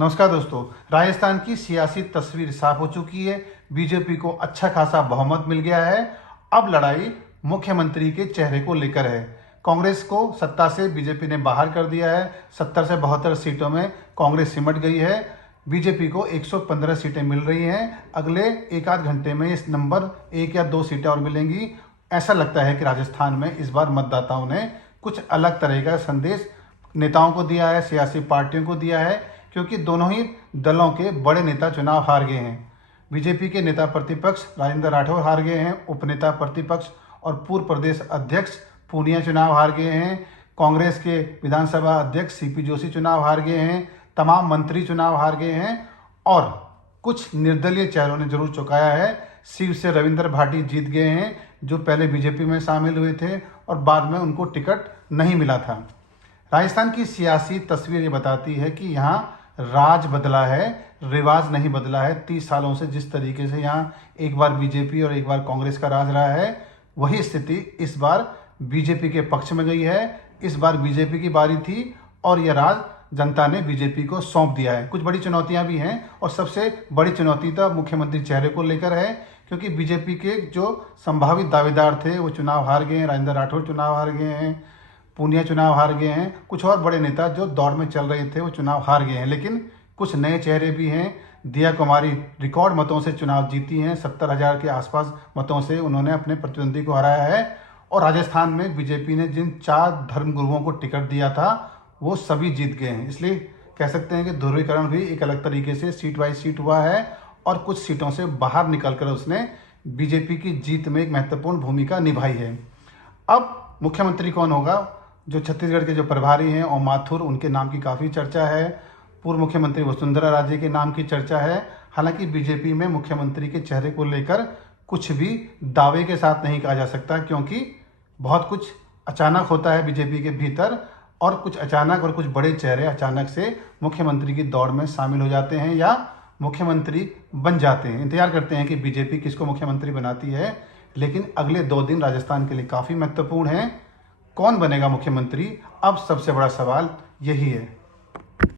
नमस्कार दोस्तों। राजस्थान की सियासी तस्वीर साफ हो चुकी है। बीजेपी को अच्छा खासा बहुमत मिल गया है। अब लड़ाई मुख्यमंत्री के चेहरे को लेकर है। कांग्रेस को सत्ता से बीजेपी ने बाहर कर दिया है। 70 से 72 सीटों में कांग्रेस सिमट गई है। बीजेपी को 115 सीटें मिल रही हैं। अगले एक आध घंटे में इस नंबर 1 या 2 सीटें और मिलेंगी। ऐसा लगता है कि राजस्थान में इस बार मतदाताओं ने कुछ अलग तरह का संदेश नेताओं को दिया है, सियासी पार्टियों को दिया है, क्योंकि दोनों ही दलों के बड़े नेता चुनाव हार गए हैं। बीजेपी के नेता प्रतिपक्ष राजेंद्र राठौर हार गए हैं। उपनेता प्रतिपक्ष और पूर्व प्रदेश अध्यक्ष पूनिया चुनाव हार गए हैं। कांग्रेस के विधानसभा अध्यक्ष सीपी जोशी चुनाव हार गए हैं। तमाम मंत्री चुनाव हार गए हैं और कुछ निर्दलीय चेहरों ने जरूर चौंकाया है। शिव से रविंद्र भाटी जीत गए हैं, जो पहले बीजेपी में शामिल हुए थे और बाद में उनको टिकट नहीं मिला था। राजस्थान की सियासी तस्वीर ये बताती है कि यहाँ राज बदला है, रिवाज नहीं बदला है। 30 सालों से जिस तरीके से यहाँ एक बार बीजेपी और एक बार कांग्रेस का राज रहा है, वही स्थिति इस बार बीजेपी के पक्ष में गई है। इस बार बीजेपी की बारी थी और यह राज जनता ने बीजेपी को सौंप दिया है। कुछ बड़ी चुनौतियां भी हैं और सबसे बड़ी चुनौती तो मुख्यमंत्री चेहरे को लेकर है, क्योंकि बीजेपी के जो संभावित दावेदार थे वो चुनाव हार गए हैं। राजेंद्र राठौर चुनाव हार गए हैं, पूनिया चुनाव हार गए हैं। कुछ और बड़े नेता जो दौड़ में चल रहे थे वो चुनाव हार गए हैं, लेकिन कुछ नए चेहरे भी हैं। दिया कुमारी रिकॉर्ड मतों से चुनाव जीती हैं। 70,000 के आसपास मतों से उन्होंने अपने प्रतिद्वंदी को हराया है। और राजस्थान में बीजेपी ने जिन 4 धर्मगुरुओं को टिकट दिया था वो सभी जीत गए हैं। इसलिए कह सकते हैं कि ध्रुवीकरण भी एक अलग तरीके से सीट वाइज सीट हुआ है और कुछ सीटों से बाहर निकलकर उसने बीजेपी की जीत में एक महत्वपूर्ण भूमिका निभाई है। अब मुख्यमंत्री कौन होगा? जो छत्तीसगढ़ के जो प्रभारी हैं ओम माथुर, उनके नाम की काफ़ी चर्चा है। पूर्व मुख्यमंत्री वसुंधरा राजे के नाम की चर्चा है। हालांकि बीजेपी में मुख्यमंत्री के चेहरे को लेकर कुछ भी दावे के साथ नहीं कहा जा सकता, क्योंकि बहुत कुछ अचानक होता है बीजेपी के भीतर और कुछ अचानक और कुछ बड़े चेहरे अचानक से मुख्यमंत्री की दौड़ में शामिल हो जाते हैं या मुख्यमंत्री बन जाते हैं। इंतजार करते हैं कि बीजेपी किसको मुख्यमंत्री बनाती है, लेकिन अगले 2 दिन राजस्थान के लिए काफ़ी महत्वपूर्ण हैं। कौन बनेगा मुख्यमंत्री? अब सबसे बड़ा सवाल यही है।